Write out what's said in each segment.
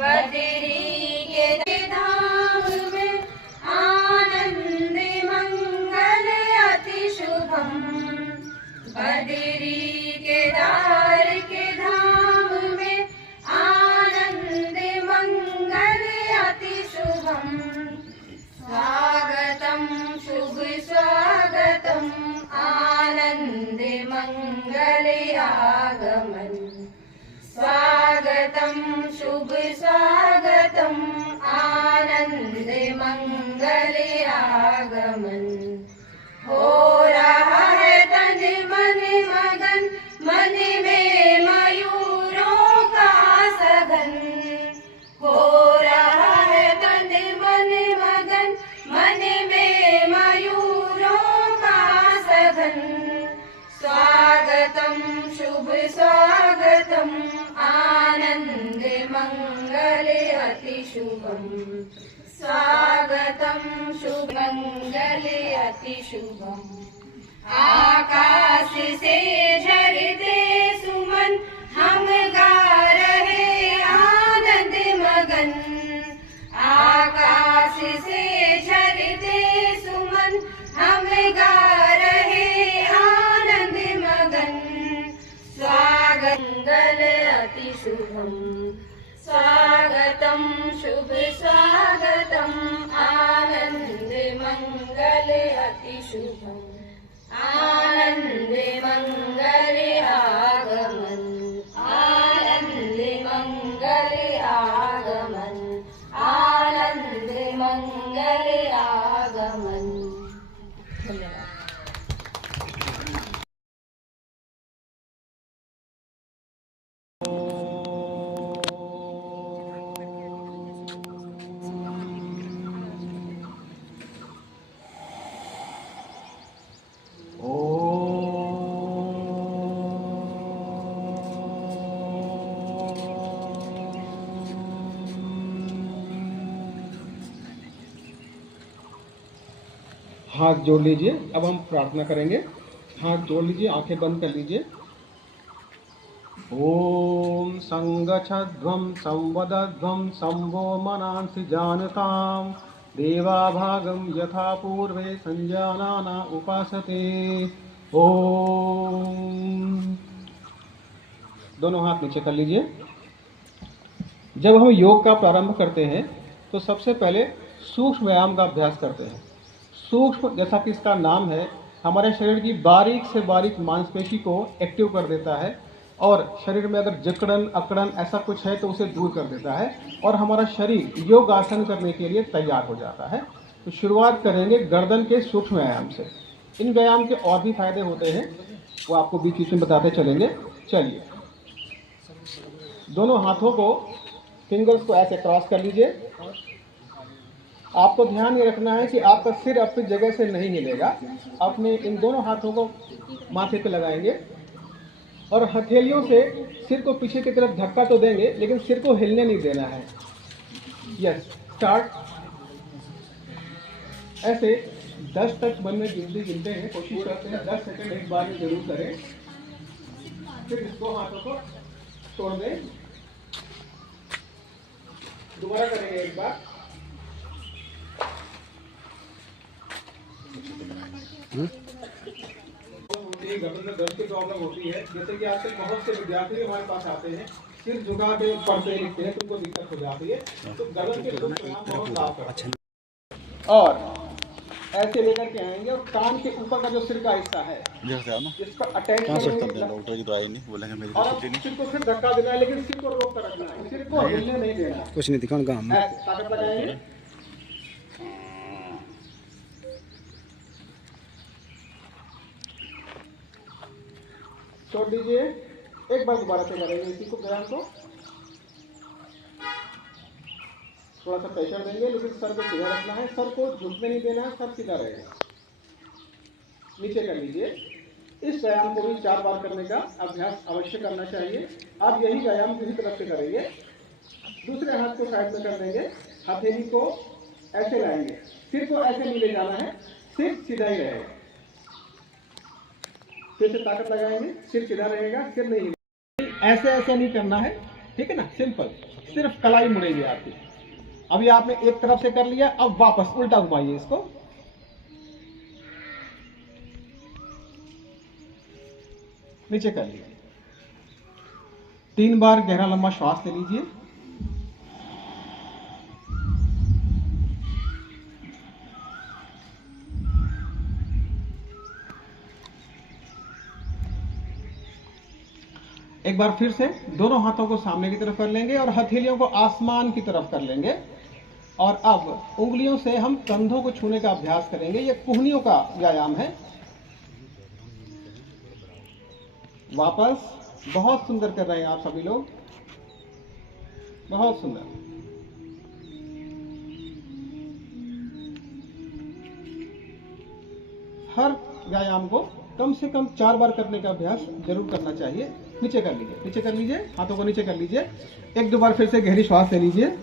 बद्री के धाम में आनंद मंगल अति शुभम। बद्री केदार के धाम में आनंद मंगल अति शुभम। स्वागतम शुभ स्वागतम आनंद मंगल आगमन। स्वागतम शुभ स्वागतम आनंद मंगल आगमन। हो रहा है तन मन मगन, मन में मयूरों का सगन। हो रहा है तन मन मगन, मन में मयूरों का सगन। स्वागतम शुभ स्वागतम आनंद मंगल अति शुभम। स्वागतम शुभ मंगल अति शुभम। आकाश से झरते सुमन हम गा रहे आनंद मगन। आकाश से झरते सुमन हम गा रहे आनंद मगन। स्वागत मंगल अति शुभम। स्वागतम शुभ स्वागतम आनंद मंगल अति शुभम। आनंद मंगल आगमन। आनंद मंगल आगमन। आनंद मंगल आगमन। धन्यवाद। हाथ जोड़ लीजिए। अब हम प्रार्थना करेंगे। हाथ जोड़ लीजिए, आंखें बंद कर लीजिए। ओम संगच्छध्वं संवदध्वं संभो मनांसि जानताम देवाभागं यथा पूर्वे संजानाना उपासते। ओम। दोनों हाथ नीचे कर लीजिए। जब हम योग का प्रारंभ करते हैं तो सबसे पहले सूक्ष्म व्यायाम का अभ्यास करते हैं। सूक्ष्म, जैसा कि इसका नाम है, हमारे शरीर की बारीक से बारीक मांसपेशी को एक्टिव कर देता है और शरीर में अगर जकड़न अकड़न ऐसा कुछ है तो उसे दूर कर देता है और हमारा शरीर योग आसन करने के लिए तैयार हो जाता है। तो शुरुआत करेंगे गर्दन के सूक्ष्म व्यायाम से। इन व्यायाम के और भी फायदे होते हैं, वो आपको बीच बीच में बताते चलेंगे। चलिए, दोनों हाथों को, फिंगर्स को ऐसे क्रॉस कर लीजिए। आपको ध्यान ये रखना है कि आपका सिर अपनी जगह से नहीं हिलेगा। अपने इन दोनों हाथों को माथे पे लगाएंगे और हथेलियों से सिर को पीछे की तरफ धक्का तो देंगे, लेकिन सिर को हिलने नहीं देना है। Yes, start. ऐसे 10 तक मन में गिनते हैं, कोशिश करते हैं 10 सेकंड एक बार में जरूर करें। फिर इसको हाथों को छोड़ दें। दोबारा करेंगे एक बार। गर्दन में दर्द की प्रॉब्लम होती है, जैसे कि आजकल बहुत से विद्यार्थी हमारे पास आते हैं, सिर झुका के पढ़ते लिखते हैं, तो उनको दिक्कत हो जाती है। तो गर्दन के बहुत साफ करें। और ऐसे लेकर के आएंगे और कान के ऊपर का जो सिर का हिस्सा है इसका अटैच करेंगे डॉक्टर की तो आई नहीं, बोलेंगे मेरी और तो अब छुट्टी नहीं। सिर को फिर धक्का देना है, लेकिन सिर को रोक कर रखना है, सिर को हिलने नहीं देना। कुछ नहीं दिखाऊंगा हम। ऐसे ताकत लगाएंगे, छोड़ दीजिए। एक बार दोबारा से करेंगे इसी को, व्यायाम को थोड़ा सा प्रेशर देंगे, लेकिन सर को सीधा रखना है, सर को झुकने नहीं देना है, सर सीधा रहेगा। नीचे कर लीजिए। इस व्यायाम को भी 4 बार करने का अभ्यास अवश्य करना चाहिए। आप यही व्यायाम किसी तरफ से करेंगे, दूसरे हाथ को साइड में कर देंगे, हथेली को ऐसे लाएंगे, सिर को ऐसे नहीं ले जाना है, सिर सीधा ही रहेगा। फिर से ताकत लगाएंगे, सिर सीधा रहेगा, सिर नहीं, ऐसे ऐसे नहीं करना है, ठीक है ना, सिंपल, सिर्फ कलाई मुड़ेगी आपकी। अभी आपने एक तरफ से कर लिया, अब वापस उल्टा घुमाइए इसको, नीचे कर लीजिए। 3 बार गहरा लंबा श्वास ले लीजिए। एक बार फिर से दोनों हाथों को सामने की तरफ कर लेंगे और हथेलियों को आसमान की तरफ कर लेंगे। और अब उंगलियों से हम कंधों को छूने का अभ्यास करेंगे। ये कुहनियों का व्यायाम है। वापस, बहुत सुंदर कर रहे हैं आप सभी लोग, बहुत सुंदर। हर व्यायाम को कम से कम 4 बार करने का अभ्यास जरूर करना चाहिए। नीचे कर लीजिए, नीचे कर लीजिए, हाथों को नीचे कर लीजिए। 1-2 बार फिर से गहरी श्वास ले लीजिए।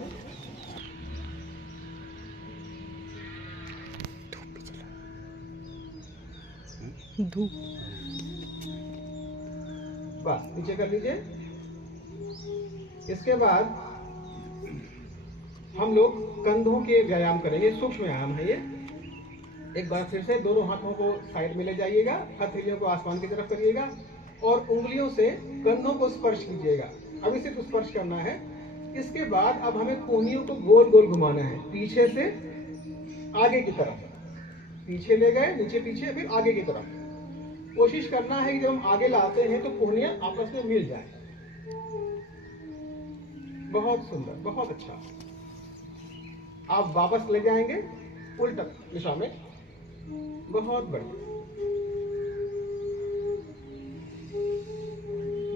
बस, नीचे कर लीजिए। इसके बाद हम लोग कंधों के व्यायाम करेंगे, सूक्ष्म व्यायाम है ये। एक बार फिर से दोनों हाथों को साइड में ले जाइएगा, हथेलियों को आसमान की तरफ करिएगा और उंगलियों से कंधों को स्पर्श कीजिएगा। अभी सिर्फ स्पर्श करना है। इसके बाद अब हमें कोहनियों को गोल गोल घुमाना है, पीछे से आगे की तरफ। पीछे ले गए, नीचे पीछे, फिर आगे की तरफ। कोशिश करना है कि जब हम आगे लाते हैं तो कोहनियां आपस में मिल जाए। बहुत सुंदर, बहुत अच्छा। आप वापस ले जाएंगे उल्टा दिशा में। बहुत बढ़िया,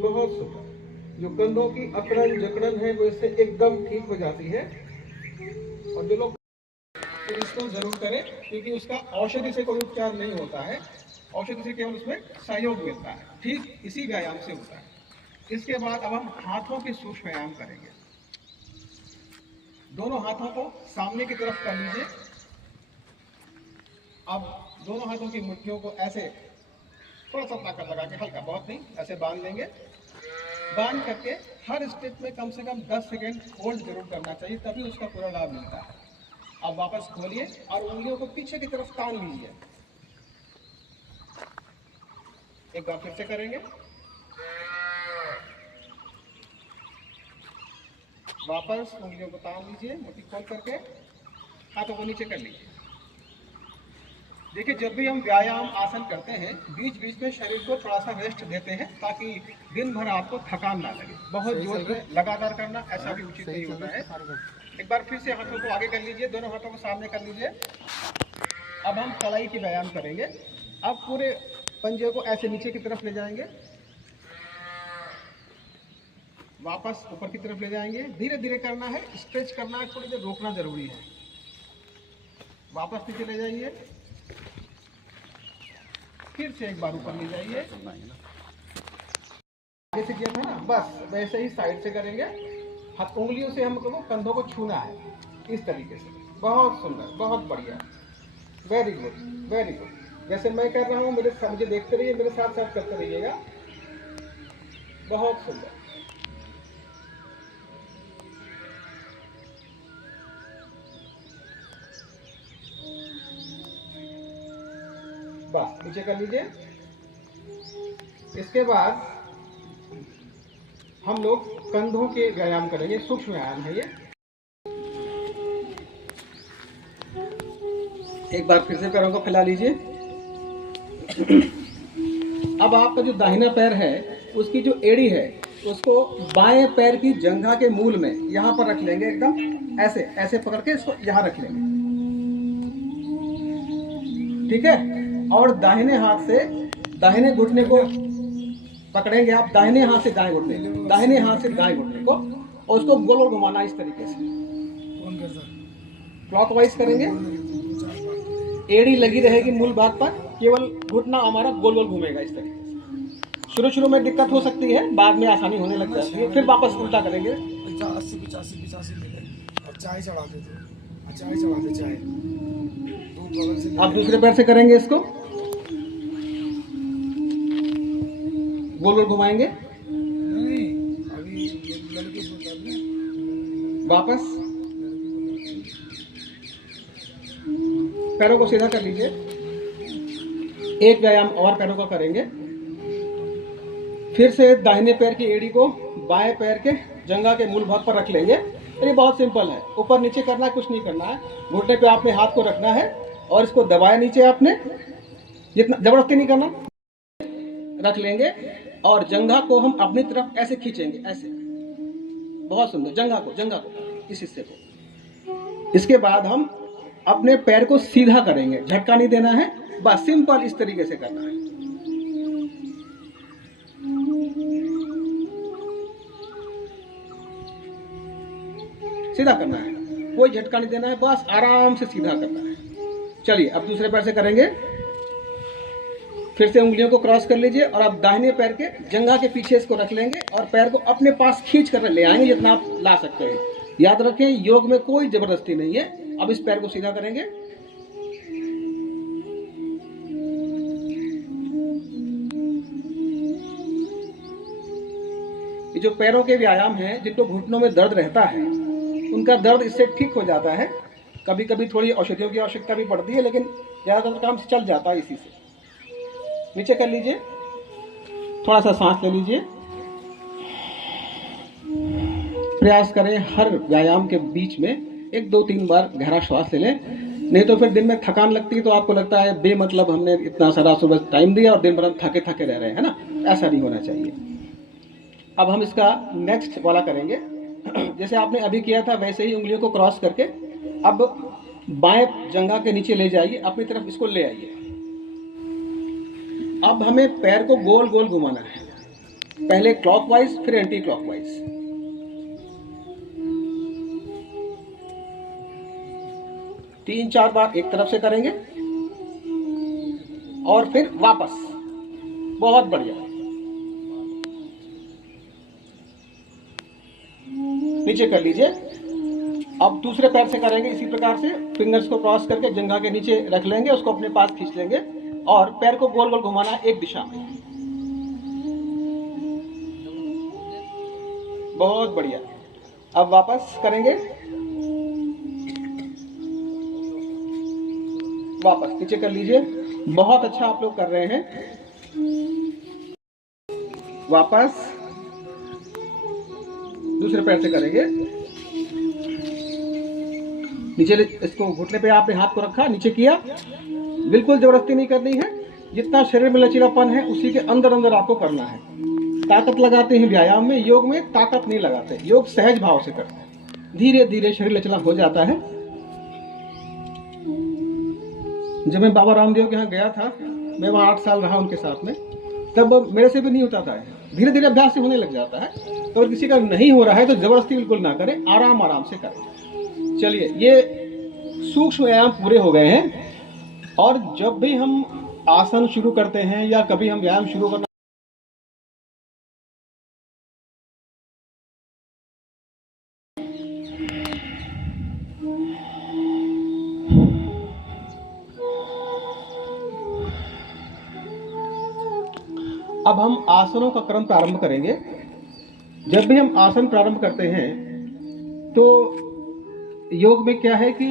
बहुत सुंदर। जो कंधों की अकड़न जकड़न है वो इससे एकदम ठीक हो जाती है। और जो लोग तो इसको जरूर करें, क्योंकि उसका औषधि से कोई उपचार नहीं होता है। औषधि से केवल उसमें सहयोग मिलता है। ठीक इसी व्यायाम से होता है। इसके बाद अब हम हाथों के सूक्ष्म व्यायाम करेंगे। दोनों हाथों को सामने की तरफ कर लीजिए। अब दोनों हाथों की मुट्ठियों को ऐसे थोड़ा सा ताकत लगा के, हल्का, बहुत नहीं, ऐसे बांध लेंगे। बांध करके हर स्टेप में कम से कम 10 सेकेंड होल्ड जरूर करना चाहिए, तभी उसका पूरा लाभ मिलता है। अब वापस खोलिए और उंगलियों को पीछे की तरफ तान लीजिए। एक बार फिर से करेंगे। वापस उंगलियों को तान लीजिए, मुट्ठी खोल करके हाथों को नीचे कर लीजिए। देखिए, जब भी हम व्यायाम आसन करते हैं, बीच बीच में शरीर को थोड़ा सा रेस्ट देते हैं, ताकि दिन भर आपको थकान ना लगे। बहुत जोर से लगातार करना ऐसा भी उचित नहीं होता है। एक बार फिर से हाथों को आगे कर लीजिए, दोनों हाथों को सामने कर लीजिए। अब हम कलाई की व्यायाम करेंगे। अब पूरे पंजे को ऐसे नीचे की तरफ ले जाएंगे, वापस ऊपर की तरफ ले जाएंगे। धीरे धीरे करना है, स्ट्रेच करना है, थोड़ी देर रोकना जरूरी है। वापस नीचे ले जाइए, फिर से एक बार ऊपर ले जाइए। जैसे किया था ना, बस वैसे ही साइड से करेंगे। हाथ उंगलियों से हमको कंधों को छूना है, इस तरीके से। बहुत सुंदर, बहुत बढ़िया, वेरी गुड, वेरी गुड। जैसे मैं कर रहा हूँ, मुझे देखते रहिए, मेरे साथ साथ करते रहिएगा। बहुत सुंदर। बस, नीचे कर लीजिए। इसके बाद हम लोग कंधों के व्यायाम करेंगे, सूक्ष्म व्यायाम है ये। एक बार फिर से पैरों को फैला लीजिए। अब आपका जो दाहिना पैर है उसकी जो एड़ी है उसको बाएं पैर की जंघा के मूल में यहाँ पर रख लेंगे, एकदम ऐसे ऐसे पकड़ के इसको यहाँ रख लेंगे, ठीक है। और दाहिने हाथ से दाहिने घुटने को पकड़ेंगे आप, दाहिने हाथ से दाएं घुटने, दाहिने हाथ से दाएं घुटने को, और उसको गोल गोल घुमाना इस तरीके से, क्लॉकवाइज करेंगे। एड़ी लगी रहेगी मूल भाग पर, केवल घुटना हमारा गोल गोल घूमेगा इस तरीके से। शुरू में दिक्कत हो सकती है, बाद में आसानी होने लग जाती है। फिर वापस उल्टा करेंगे। 80-85 मिले और चाय चढ़ाते थे, चाय चढ़ाते चाय दो बगल से। आप दूसरे पैर से करेंगे, इसको गोल गोल घुमाएंगे, नहीं अभी लड़के बोलता है वापस पैरों को सीधा कर लीजिए। एक व्यायाम और पैरों का करेंगे। फिर से दाहिने पैर की एड़ी को बाएं पैर के जंघा के मूल भाग पर रख लेंगे। ये बहुत सिंपल है, ऊपर नीचे करना है, कुछ नहीं करना है। घुटने पे आपने हाथ को रखना है और इसको दबाया नीचे आपने, जितना जबरदस्ती नहीं करना, रख लेंगे और जंघा को हम अपनी तरफ ऐसे खींचेंगे, ऐसे। बहुत सुंदर, जंघा को इस हिस्से को। इसके बाद हम अपने पैर को सीधा करेंगे, झटका नहीं देना है, बस सिंपल इस तरीके से करना है। सीधा करना है, कोई झटका नहीं देना है, बस आराम से सीधा करना है। चलिए अब दूसरे पैर से करेंगे। फिर से उंगलियों को क्रॉस कर लीजिए और अब दाहिने पैर के जंघा के पीछे इसको रख लेंगे और पैर को अपने पास खींच कर ले आएंगे जितना आप ला सकते हैं। याद रखें, योग में कोई जबरदस्ती नहीं है। अब इस पैर को सीधा करेंगे। ये जो पैरों के व्यायाम हैं, जिनको घुटनों में दर्द रहता है, उनका दर्द इससे ठीक हो जाता है। कभी कभी थोड़ी औषधियों की आवश्यकता भी पड़ती है, लेकिन ज़्यादातर काम चल जाता है इसी से। नीचे कर लीजिए, थोड़ा सा सांस ले लीजिए। प्रयास करें हर व्यायाम के बीच में 1-2-3 बार गहरा श्वास ले लें, नहीं तो फिर दिन में थकान लगती है तो आपको लगता है बेमतलब हमने इतना सारा सुबह टाइम दिया और दिन भर हम थके थके रह रहे हैं, है ना। ऐसा नहीं होना चाहिए। अब हम इसका नेक्स्ट वाला करेंगे। जैसे आपने अभी किया था वैसे ही उंगलियों को क्रॉस करके अब बाएं जंघा के नीचे ले जाइए, अपनी तरफ इसको ले आइए। अब हमें पैर को गोल गोल घुमाना है, पहले क्लॉकवाइज फिर एंटी क्लॉकवाइज। तीन चार बार एक तरफ से करेंगे और फिर वापस। बहुत बढ़िया। नीचे कर लीजिए। अब दूसरे पैर से करेंगे इसी प्रकार से, फिंगर्स को क्रॉस करके जंघा के नीचे रख लेंगे, उसको अपने पास खींच लेंगे और पैर को गोल गोल घुमाना है एक दिशा में। बहुत बढ़िया। अब वापस करेंगे, वापस नीचे कर लीजिए। बहुत अच्छा आप लोग कर रहे हैं। वापस दूसरे पैर से करेंगे। नीचे इसको घुटने पे आपने हाथ को रखा, नीचे किया। बिल्कुल जबरदस्ती नहीं करनी है, जितना शरीर में लचीलापन है उसी के अंदर अंदर आपको करना है। ताकत लगाते हैं व्यायाम में, योग में ताकत नहीं लगाते। योग सहज भाव से करते हैं, धीरे धीरे शरीर लचीला हो जाता है। जब मैं बाबा रामदेव के यहाँ गया था, मैं वहाँ 8 साल रहा उनके साथ में, तब मेरे से भी नहीं होता था। धीरे धीरे अभ्यास से होने लग जाता है। तो अगर किसी का नहीं हो रहा है तो जबरदस्ती बिल्कुल ना करें, आराम आराम से करें। चलिए, ये सूक्ष्म व्यायाम पूरे हो गए हैं। और जब भी हम आसन शुरू करते हैं या कभी हम व्यायाम शुरू करना, अब हम आसनों का क्रम प्रारंभ करेंगे। जब भी हम आसन प्रारंभ करते हैं तो योग में क्या है कि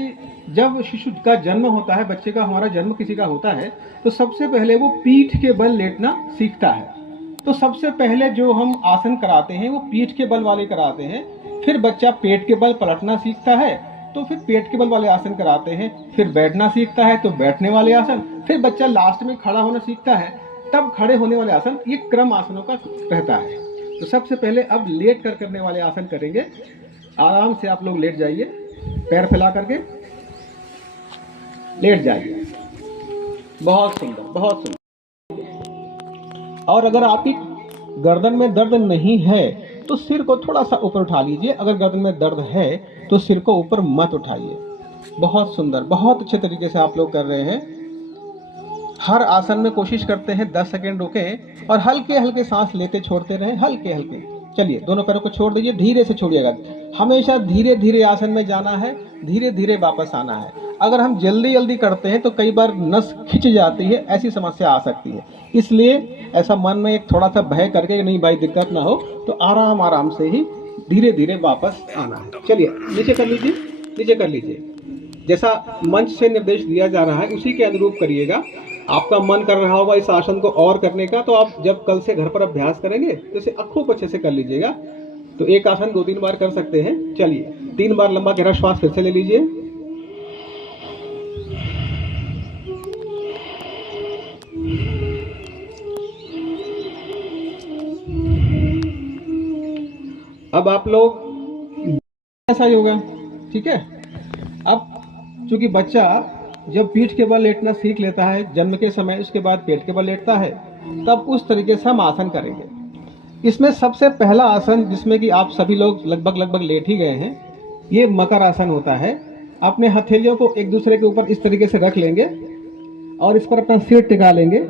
जब शिशु का जन्म होता है, बच्चे का, हमारा जन्म किसी का होता है, तो सबसे पहले वो पीठ के बल लेटना सीखता है। तो सबसे पहले जो हम आसन कराते हैं वो पीठ के बल वाले कराते हैं। फिर बच्चा पेट के बल पलटना सीखता है तो फिर पेट के बल वाले आसन कराते हैं, फिर बैठना सीखता है तो बैठने वाले आसन, फिर बच्चा लास्ट में खड़ा होना सीखता है तब खड़े होने वाले आसन। ये क्रम आसनों का रहता है। तो सबसे पहले अब लेट कर करने वाले आसन करेंगे। आराम से आप लोग लेट जाइए, पैर फैला करके लेट जाइए। बहुत सुंदर, बहुत सुंदर। और अगर आपकी गर्दन में दर्द नहीं है तो सिर को थोड़ा सा ऊपर उठा लीजिए। अगर गर्दन में दर्द है तो सिर को ऊपर मत उठाइए। बहुत सुंदर, बहुत अच्छे तरीके से आप लोग कर रहे हैं। हर आसन में कोशिश करते हैं 10 सेकंड रुकें और हल्के हल्के सांस लेते छोड़ते रहें, हल्के हल्के। चलिए, दोनों पैरों को छोड़ दीजिए, धीरे से छोड़िएगा। हमेशा धीरे धीरे आसन में जाना है, धीरे धीरे वापस आना है। अगर हम जल्दी जल्दी करते हैं तो कई बार नस खिंच जाती है, ऐसी समस्या आ सकती है। इसलिए ऐसा मन में एक थोड़ा सा भय करके, नहीं भाई दिक्कत ना हो, तो आराम आराम से ही धीरे धीरे वापस आना है। चलिए, नीचे कर लीजिए, नीचे कर लीजिए। जैसा मंच से निर्देश दिया जा रहा है उसी के अनुरूप करिएगा। आपका मन कर रहा होगा इस आसन को और करने का, तो आप जब कल से घर पर अभ्यास करेंगे तो इसे आंखों को अच्छे से कर लीजिएगा। तो एक आसन 2-3 बार कर सकते हैं। चलिए, 3 बार लंबा गहरा श्वास फिर से ले लीजिए। अब आप लोग ऐसा ही होगा, ठीक है। अब चूंकि बच्चा जब पीठ के बल लेटना सीख लेता है जन्म के समय, उसके बाद पेट के बल लेटता है, तब उस तरीके से हम आसन करेंगे। इसमें सबसे पहला आसन, जिसमें कि आप सभी लोग लगभग लेट ही गए हैं, ये मकर आसन होता है। अपने हथेलियों को एक दूसरे के ऊपर इस तरीके से रख लेंगे और इस पर अपना सिर टिका लेंगे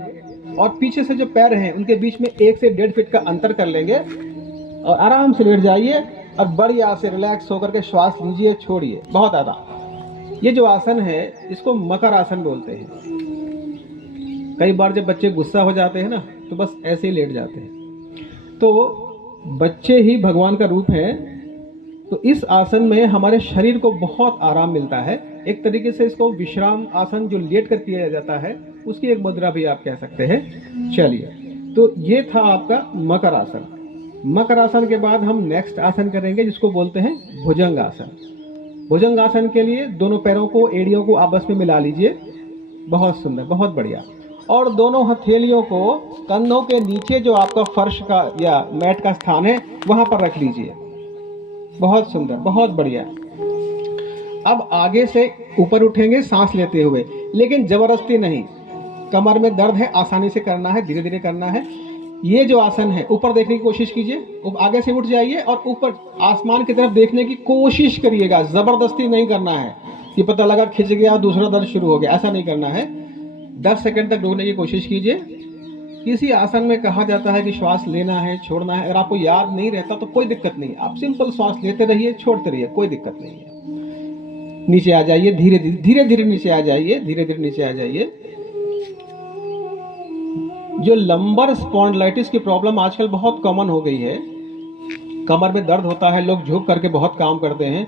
और पीछे से जो पैर हैं उनके बीच में 1 से 1.5 फीट का अंतर कर लेंगे और आराम से लेट जाइए और बढ़िया से रिलैक्स होकर के श्वास लीजिए, छोड़िए बहुत ज़्यादा। ये जो आसन है इसको मकर आसन बोलते हैं। कई बार जब बच्चे गुस्सा हो जाते हैं ना तो बस ऐसे ही लेट जाते हैं। तो बच्चे ही भगवान का रूप है, तो इस आसन में हमारे शरीर को बहुत आराम मिलता है। एक तरीके से इसको विश्राम आसन जो लेट कर किया जाता है उसकी एक मुद्रा भी आप कह सकते हैं। चलिए, तो ये था आपका मकर आसन। मकर आसन के बाद हम नेक्स्ट आसन करेंगे जिसको बोलते हैं भुजंग आसन। भुजंग आसन के लिए दोनों पैरों को, एड़ियों को आपस में मिला लीजिए। बहुत सुंदर, बहुत बढ़िया। और दोनों हथेलियों को कंधों के नीचे जो आपका फर्श का या मैट का स्थान है वहां पर रख लीजिए। बहुत सुंदर, बहुत बढ़िया। अब आगे से ऊपर उठेंगे सांस लेते हुए, लेकिन जबरदस्ती नहीं। कमर में दर्द है, आसानी से करना है, धीरे धीरे करना है। ये जो आसन है ऊपर देखने की कोशिश कीजिए, आगे से उठ जाइए और ऊपर आसमान की तरफ देखने की कोशिश करिएगा। जबरदस्ती नहीं करना है कि पता लगा खिंच गया दूसरा दर्द शुरू हो गया, ऐसा नहीं करना है। 10 सेकंड तक रोकने की कोशिश कीजिए। किसी आसन में कहा जाता है कि श्वास लेना है, छोड़ना है। अगर आपको याद नहीं रहता तो कोई दिक्कत नहीं, आप सिंपल श्वास लेते रहिए, छोड़ते रहिए, कोई दिक्कत नहीं है। नीचे आ जाइए, धीरे धीरे नीचे आ जाइए, धीरे धीरे नीचे आ जाइए। जो लंबर स्पॉन्डिलाइटिस की प्रॉब्लम आजकल बहुत कॉमन हो गई है, कमर में दर्द होता है, लोग झुक करके बहुत काम करते हैं।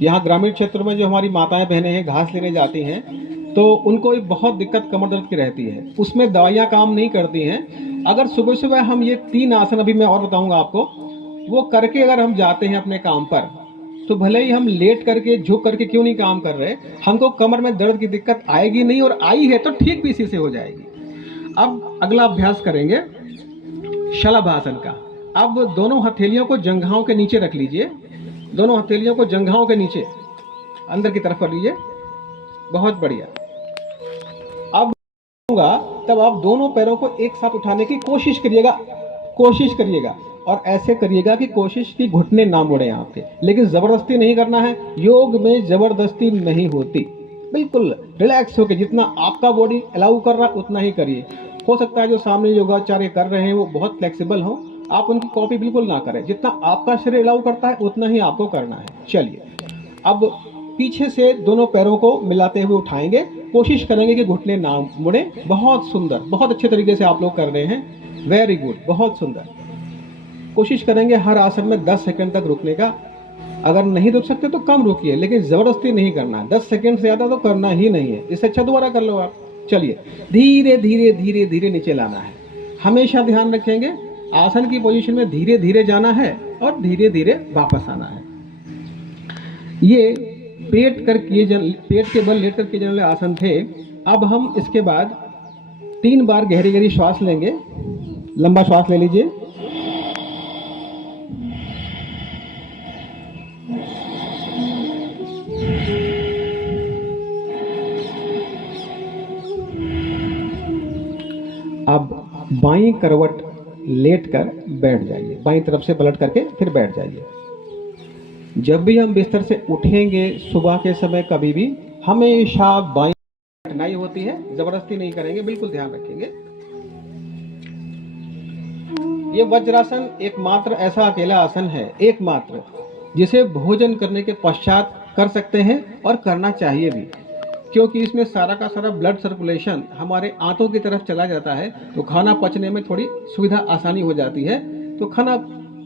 यहाँ ग्रामीण क्षेत्र में जो हमारी माताएं बहनें हैं घास लेने जाती हैं तो उनको एक बहुत दिक्कत कमर दर्द की रहती है, उसमें दवाइयाँ काम नहीं करती हैं। अगर सुबह सुबह हम ये 3 आसन, अभी मैं और बताऊंगा आपको, वो करके अगर हम जाते हैं अपने काम पर, तो भले ही हम लेट करके झुक करके क्यों नहीं काम कर रहे, हमको कमर में दर्द की दिक्कत आएगी नहीं, और आई है तो ठीक भी इसी से हो जाएगी। अब अगला अभ्यास करेंगे शलभासन का। अब दोनों हथेलियों को जंघाओं के नीचे रख लीजिए, दोनों हथेलियों को जंघाओं के नीचे अंदर की तरफ कर लीजिए। बहुत बढ़िया। अब तब आप दोनों पैरों को एक साथ उठाने की कोशिश करिएगा और ऐसे करिएगा कि कोशिश की घुटने ना मुड़े आपके, लेकिन जबरदस्ती नहीं करना है। योग में जबरदस्ती नहीं होती, बिल्कुल रिलैक्स होकर जितना आपका बॉडी अलाउ कर रहा है उतना ही करिए। हो सकता है जो सामने योगाचार्य कर रहे हैं वो बहुत फ्लेक्सिबल हो, आप उनकी कॉपी बिल्कुल ना करें। जितना आपका शरीर अलाउ करता है उतना ही आपको करना है। चलिए, अब पीछे से दोनों पैरों को मिलाते हुए उठाएंगे, कोशिश करेंगे कि घुटने ना मुड़े। बहुत सुंदर, बहुत अच्छे तरीके से आप लोग कर रहे हैं, वेरी गुड, बहुत सुंदर। कोशिश करेंगे हर आसन में 10 सेकंड तक रुकने का। अगर नहीं रुक सकते तो कम रुकिए, लेकिन जबरदस्ती नहीं करना है। 10 सेकंड से ज्यादा तो करना ही नहीं है, इससे अच्छा दोबारा कर लो आप। चलिए, धीरे धीरे धीरे धीरे नीचे लाना है। हमेशा ध्यान रखेंगे आसन की पोजीशन में धीरे धीरे जाना है और धीरे धीरे वापस आना है। ये पेट के बल लेट कर किए जाने वाले आसन थे। अब हम इसके बाद 3 बार गहरी गहरी श्वास लेंगे। लंबा श्वास ले लीजिए। अब बाईं करवट लेटकर बैठ जाइए, बाईं तरफ से पलट करके फिर बैठ जाइए। जब भी हम बिस्तर से उठेंगे सुबह के समय कभी भी, हमेशा बाईं कठिनाई होती है, जबरदस्ती नहीं करेंगे, बिल्कुल ध्यान रखेंगे। ये वज्रासन एकमात्र ऐसा अकेला आसन है, एकमात्र, जिसे भोजन करने के पश्चात कर सकते हैं और करना चाहिए भी, क्योंकि इसमें सारा का सारा ब्लड सर्कुलेशन हमारे आंतों की तरफ चला जाता है, तो खाना पचने में थोड़ी सुविधा आसानी हो जाती है। तो खाना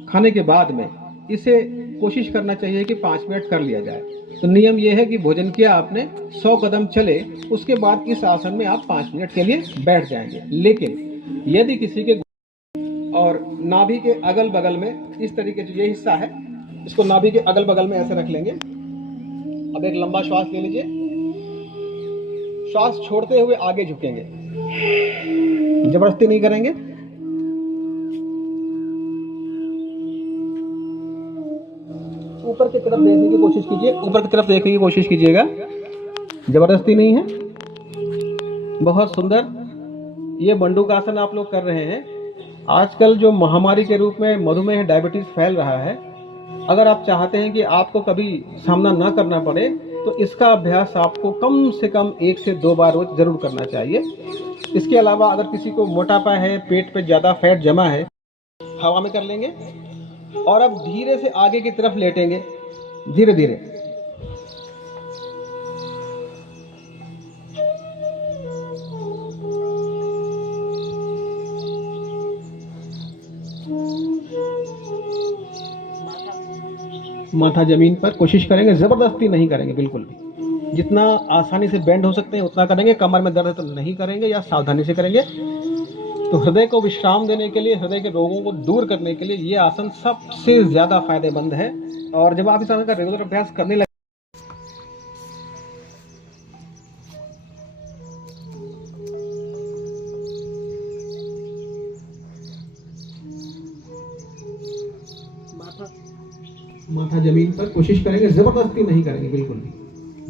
खाने के बाद में इसे कोशिश करना चाहिए कि 5 मिनट कर लिया जाए। तो नियम यह है कि भोजन किया आपने, 100 कदम चले, उसके बाद इस आसन में आप 5 मिनट के लिए बैठ जाएंगे। लेकिन यदि किसी के और नाभि के अगल बगल में इस तरीके से, ये हिस्सा है, इसको नाभि के अगल बगल में ऐसे रख लेंगे। अब एक लंबा श्वास ले लीजिए। श्वास छोड़ते हुए आगे झुकेंगे, जबरदस्ती नहीं करेंगे। ऊपर की तरफ देखने की कोशिश कीजिए, ऊपर की तरफ देखने की कोशिश कीजिएगा, जबरदस्ती नहीं है। बहुत सुंदर ये मंडूकासन आप लोग कर रहे हैं। आजकल जो महामारी के रूप में मधुमेह, डायबिटीज फैल रहा है, अगर आप चाहते हैं कि आपको कभी सामना ना करना पड़े, तो इसका अभ्यास आपको कम से कम 1 से 2 बार रोज जरूर करना चाहिए। इसके अलावा अगर किसी को मोटापा है, पेट पे ज़्यादा फैट जमा है, हवा में कर लेंगे। और अब धीरे से आगे की तरफ लेटेंगे, धीरे धीरे। माथा जमीन पर, कोशिश करेंगे, जबरदस्ती नहीं करेंगे बिल्कुल भी। जितना आसानी से बेंड हो सकते हैं उतना करेंगे। कमर में दर्द तो नहीं करेंगे, या सावधानी से करेंगे। तो हृदय को विश्राम देने के लिए, हृदय के रोगों को दूर करने के लिए ये आसन सबसे ज्यादा फायदेमंद है। और जब आप इस आसन का रेगुलर अभ्यास करने लगे, माथा जमीन पर, कोशिश करेंगे, जबरदस्ती नहीं करेंगे बिल्कुल भी।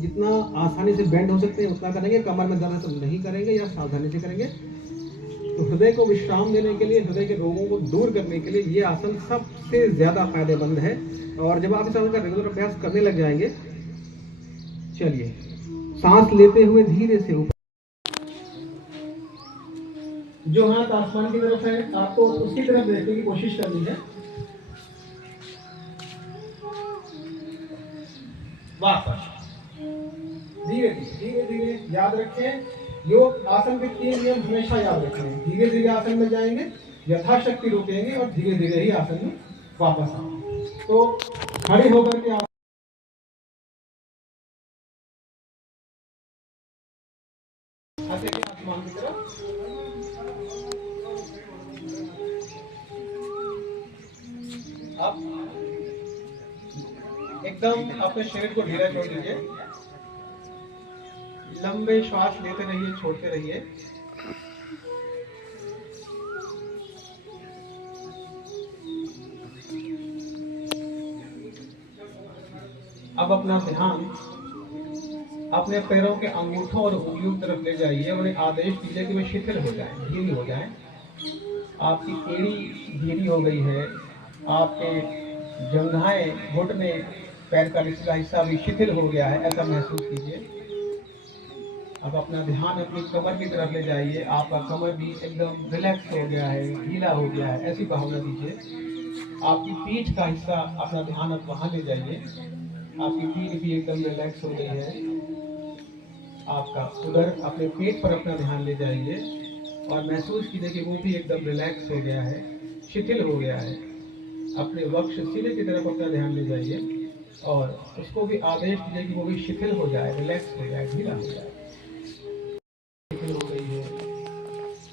जितना आसानी से बेंड हो सकते हैं उतना करेंगे। कमर में दर्द तो नहीं करेंगे, या सावधानी से करेंगे। तो हृदय को विश्राम देने के लिए, हृदय के रोगों को दूर करने के लिए ये आसन सबसे ज्यादा फायदेमंद है। और जब आप इस आसन का रेगुलर अभ्यास करने लग जाएंगे, चलिए सांस लेते हुए धीरे से ऊपर, जो हाथ आसमान की तरफ है आपको उसकी तरफ देखने की कोशिश करनी है। वापस धीरे धीरे धीरे याद रखें, योग आसन के 3 नियम हमेशा याद रखें। धीरे धीरे आसन में जाएंगे, यथाशक्ति रुकेंगे, और धीरे धीरे ही आसन में वापस आएंगे। तो खड़े होकर के आप आसमान की तरफ, अब एकदम अपने शरीर को ढीला छोड़ दीजिए। लंबे श्वास लेते रहिए, छोड़ते रहिए। अब अपना ध्यान अपने पैरों के अंगूठों और उंगलियों की तरफ ले जाइए। उन्हें आदेश दीजिए कि वे शिथिल हो जाएं, ढीली हो जाएं। आपकी एड़ी ढीली हो गई है, आपके जंघाएं, घुटने, पैर का निचला हिस्सा भी शिथिल हो गया है, ऐसा महसूस कीजिए। अब अपना ध्यान अपनी कमर की तरफ ले जाइए। आपका कमर भी एकदम रिलैक्स हो गया है, ढीला हो गया है, ऐसी भावना दीजिए। आपकी पीठ का हिस्सा, अपना ध्यान अब वहाँ ले जाइए। आपकी पीठ भी एकदम रिलैक्स हो गई है। आपका उधर अपने पेट पर अपना ध्यान ले जाइए और महसूस कीजिए कि वो भी एकदम रिलैक्स हो गया है, शिथिल हो गया है। अपने वक्ष सीने की तरफ अपना ध्यान ले जाइए और उसको भी आदेश दीजिए कि वो भी शिथिल हो जाए, रिलैक्स हो जाए, ढीला हो जाए। शिथिल हो गई है।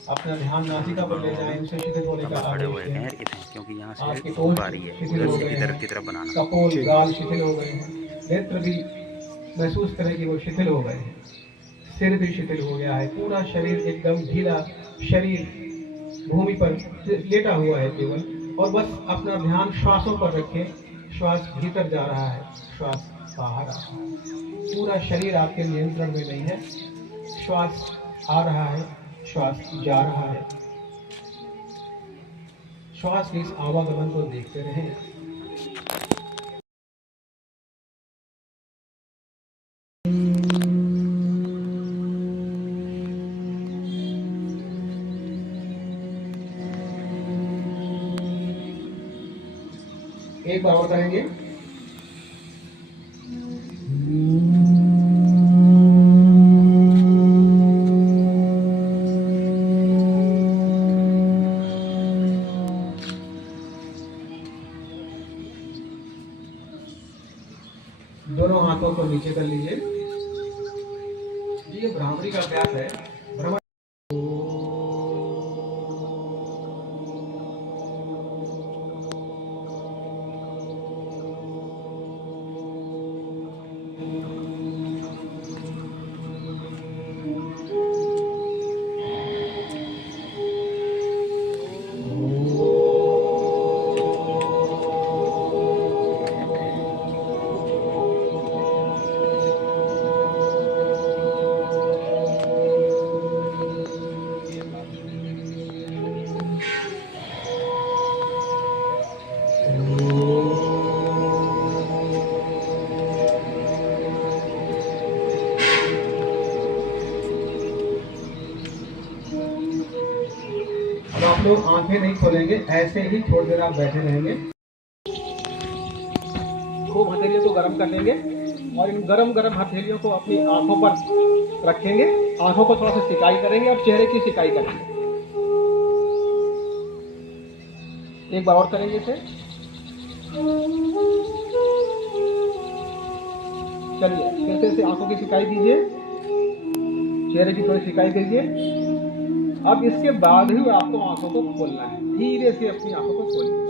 अपना ध्यान नासिका पर ले जाएं, उसे शिथिल होने का आदेश दें। क्योंकि यहाँ से आपकी धूप आ रही है, शिथिल हो गए हैं। की तरफ बनाना। कपोल, गाल शिथिल हो गए हैं। नेत्र भी महसूस करें कि वो शिथिल हो गए हैं। सिर भी शिथिल हो गया है, पूरा शरीर एकदम ढीला, शरीर भूमि पर लेटा हुआ है केवल, और बस अपना ध्यान श्वासों पर रखें। श्वास भीतर जा रहा है, श्वास बाहर आ रहा है। पूरा शरीर आपके नियंत्रण में नहीं है। श्वास आ रहा है, श्वास जा रहा है। श्वास के इस आवागमन को देखते रहें। एक बार और करेंगे। दोनों हाथों को नीचे कर लीजिए। ये भ्रामरी का अभ्यास है। भ्रमण अब आप लोग आंखें नहीं खोलेंगे, ऐसे ही थोड़ी देर आप बैठे रहेंगे। खूब हथेलियों को गर्म कर लेंगे और इन गरम गरम हथेलियों को अपनी आंखों पर रखेंगे। आंखों को थोड़ा सा सिकाई करेंगे और चेहरे की सिकाई करेंगे। एक बार और करेंगे इसे। चलिए फिर से आंखों की सिकाई दीजिए, चेहरे की थोड़ी सिकाई दीजिए। अब इसके बाद ही आपको आंखों को खोलना है। धीरे से अपनी आंखों को खोलिए।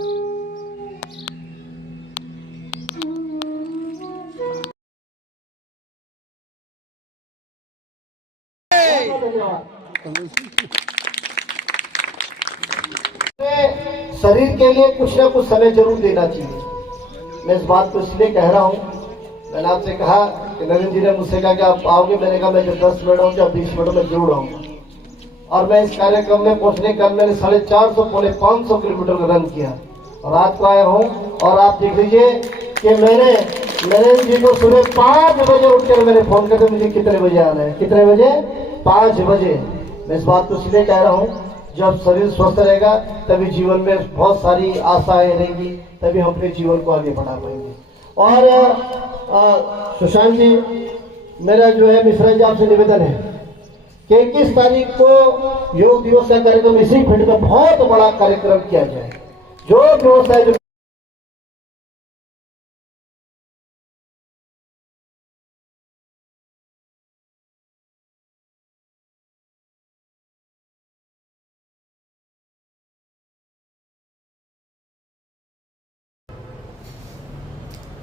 शरीर के लिए कुछ ना कुछ समय जरूर देना चाहिए। मैं इस बात को इसलिए कह रहा हूँ, मैंने आपसे कहा कि नवीन जी ने मुझसे कहा कि आप आओगे, मैंने कहा मैं जब 10 मिनट हो या 20 मिनट में जरूर आऊंगा। और मैं इस कार्यक्रम में पहुंचने का मैंने 450 पौने 500 किलोमीटर रन किया और रात को आया हूँ। और आप देख लीजिए कि मैंने नरेंद्र जी को सुबह 5 बजे उठकर मैंने फोन करके मुझे कितने बजे आना है, कितने बजे, 5 बजे। मैं इस बात को इसलिए कह रहा हूँ, जब शरीर स्वस्थ रहेगा तभी जीवन में बहुत सारी आशाएं रहेंगी, तभी हम अपने जीवन को आगे बढ़ा पाएंगे। और सुशांत जी, मेरा जो है मिश्रा जी आपसे निवेदन है कि 21 तारीख को योग दिवस का कार्यक्रम इसी फील्ड में बहुत बड़ा कार्यक्रम किया जाए। जो व्यवस्था जो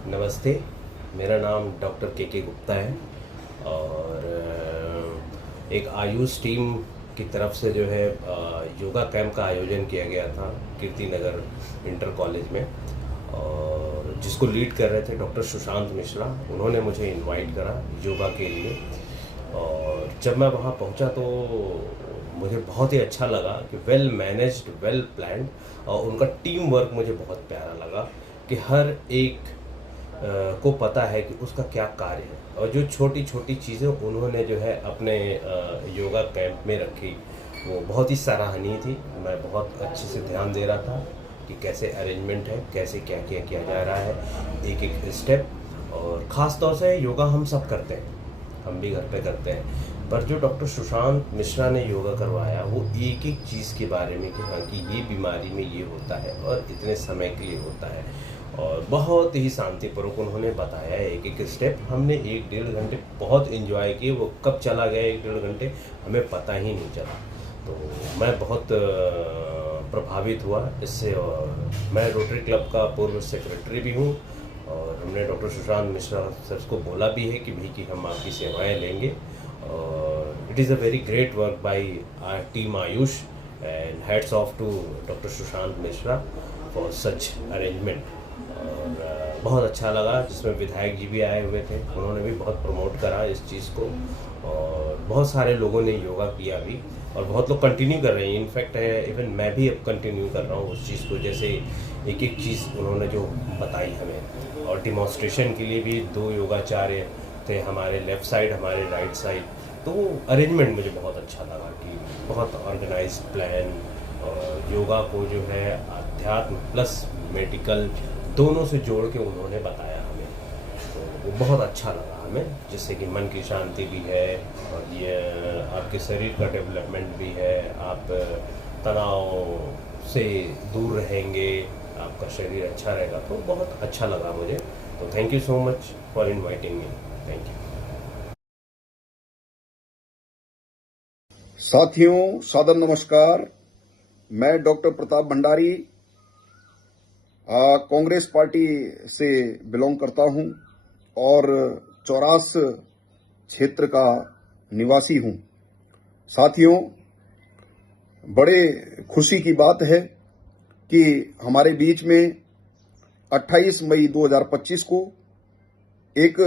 नमस्ते, मेरा नाम डॉक्टर के गुप्ता है और एक आयुष टीम की तरफ से जो है योगा कैंप का आयोजन किया गया था कीर्ति नगर इंटर कॉलेज में, और जिसको लीड कर रहे थे डॉक्टर सुशांत मिश्रा। उन्होंने मुझे इनवाइट करा योगा के लिए, और जब मैं वहाँ पहुँचा तो मुझे बहुत ही अच्छा लगा कि वेल मैनेज्ड, वेल प्लान्ड, और उनका टीम वर्क मुझे बहुत प्यारा लगा कि हर एक को पता है कि उसका क्या कार्य है, और जो छोटी छोटी चीज़ें उन्होंने जो है अपने योगा कैंप में रखी वो बहुत ही सराहनीय थी। मैं बहुत अच्छे से ध्यान दे रहा था कि कैसे अरेंजमेंट है, कैसे क्या क्या किया जा रहा है, एक एक स्टेप। और ख़ास तौर से योगा हम सब करते हैं, हम भी घर पे करते हैं, पर जो डॉक्टर सुशांत मिश्रा ने योगा करवाया वो एक एक चीज़ के बारे में कि हाँ कि ये बीमारी में ये होता है और इतने समय के लिए होता है, और बहुत ही शांतिपूर्वक उन्होंने बताया एक एक स्टेप। हमने 1-1.5 घंटे बहुत एंजॉय किए, वो कब चला गया 1-1.5 घंटे हमें पता ही नहीं चला। तो मैं बहुत प्रभावित हुआ इससे, और मैं रोटरी क्लब का पूर्व सेक्रेटरी भी हूँ और हमने डॉक्टर सुशांत मिश्रा सर को बोला भी है कि भाई कि हम आपकी सेवाएं लेंगे। और it is a very great work by our team Ayush and hats off to doctor Sushant Mishra for such arrangement. और बहुत अच्छा लगा, जिसमें विधायक जी भी आए हुए थे, उन्होंने भी बहुत प्रमोट करा इस चीज़ को। और बहुत सारे लोगों ने योगा किया भी और बहुत लोग कंटिन्यू कर रहे हैं। इनफैक्ट इवन मैं भी अब कंटिन्यू कर रहा हूँ उस चीज़ को, जैसे एक एक चीज़ उन्होंने जो बताई हमें। और डिमॉन्स्ट्रेशन के लिए भी 2 योगाचार्य थे, हमारे लेफ़्ट साइड, हमारे राइट साइड। तो वो अरेंजमेंट मुझे बहुत अच्छा लगा कि बहुत ऑर्गेनाइज्ड प्लान, और योगा को जो है अध्यात्म प्लस मेडिकल दोनों से जोड़ के उन्होंने बताया हमें। तो वो बहुत अच्छा लगा हमें, जिससे कि मन की शांति भी है और ये आपके शरीर का डेवलपमेंट भी है, आप तनाव से दूर रहेंगे, आपका शरीर अच्छा रहेगा। तो बहुत अच्छा लगा मुझे। तो thank you so much for inviting me. Thank you. साथियों, सादर नमस्कार। मैं डॉक्टर प्रताप भंडारी कांग्रेस पार्टी से बिलोंग करता हूं और चौरास क्षेत्र का निवासी हूं। साथियों, बड़े खुशी की बात है कि हमारे बीच में 28 मई 2025 को एक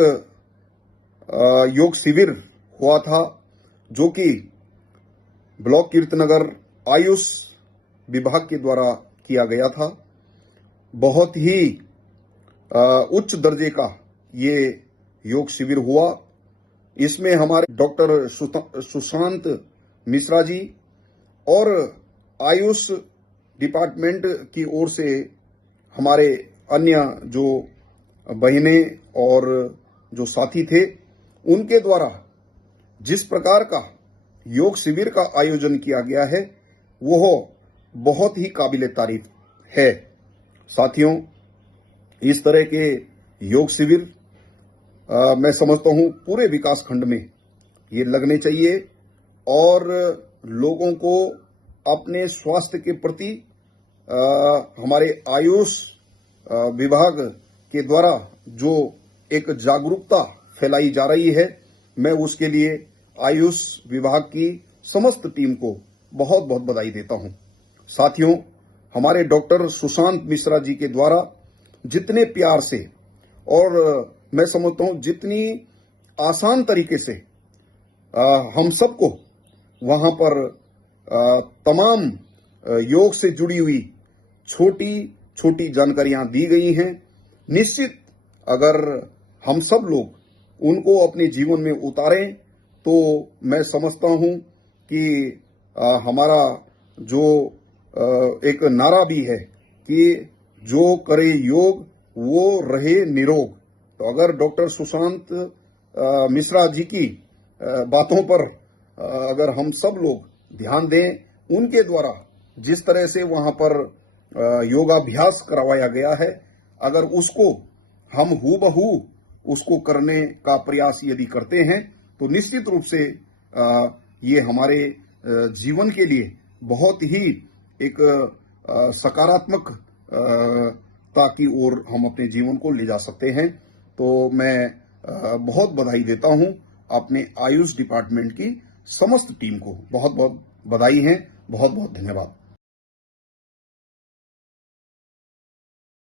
योग शिविर हुआ था, जो कि ब्लॉक कीर्तनगर आयुष विभाग के द्वारा किया गया था। बहुत ही उच्च दर्जे का ये योग शिविर हुआ। इसमें हमारे डॉक्टर सुशांत मिश्रा जी और आयुष डिपार्टमेंट की ओर से हमारे अन्य जो बहनें और जो साथी थे, उनके द्वारा जिस प्रकार का योग शिविर का आयोजन किया गया है, वो बहुत ही काबिले तारीफ है। साथियों, इस तरह के योग शिविर मैं समझता हूं पूरे विकास खंड में ये लगने चाहिए और लोगों को अपने स्वास्थ्य के प्रति हमारे आयुष विभाग के द्वारा जो एक जागरूकता फैलाई जा रही है, मैं उसके लिए आयुष विभाग की समस्त टीम को बहुत बहुत बधाई देता हूं। साथियों, हमारे डॉक्टर सुशांत मिश्रा जी के द्वारा जितने प्यार से और मैं समझता हूं जितनी आसान तरीके से हम सबको वहां पर तमाम योग से जुड़ी हुई छोटी छोटी जानकारियां दी गई हैं। निश्चित अगर हम सब लोग उनको अपने जीवन में उतारें तो मैं समझता हूं कि हमारा जो एक नारा भी है कि जो करे योग वो रहे निरोग। तो अगर डॉक्टर सुशांत मिश्रा जी की बातों पर अगर हम सब लोग ध्यान दें, उनके द्वारा जिस तरह से वहां पर योगाभ्यास करवाया गया है, अगर उसको हम हूबहू उसको करने का प्रयास यदि करते हैं तो निश्चित रूप से ये हमारे जीवन के लिए बहुत ही एक सकारात्मकता की ओर हम अपने जीवन को ले जा सकते हैं। तो मैं बहुत बधाई देता हूं अपने आयुष डिपार्टमेंट की समस्त टीम को। बहुत बहुत बधाई है, बहुत बहुत धन्यवाद।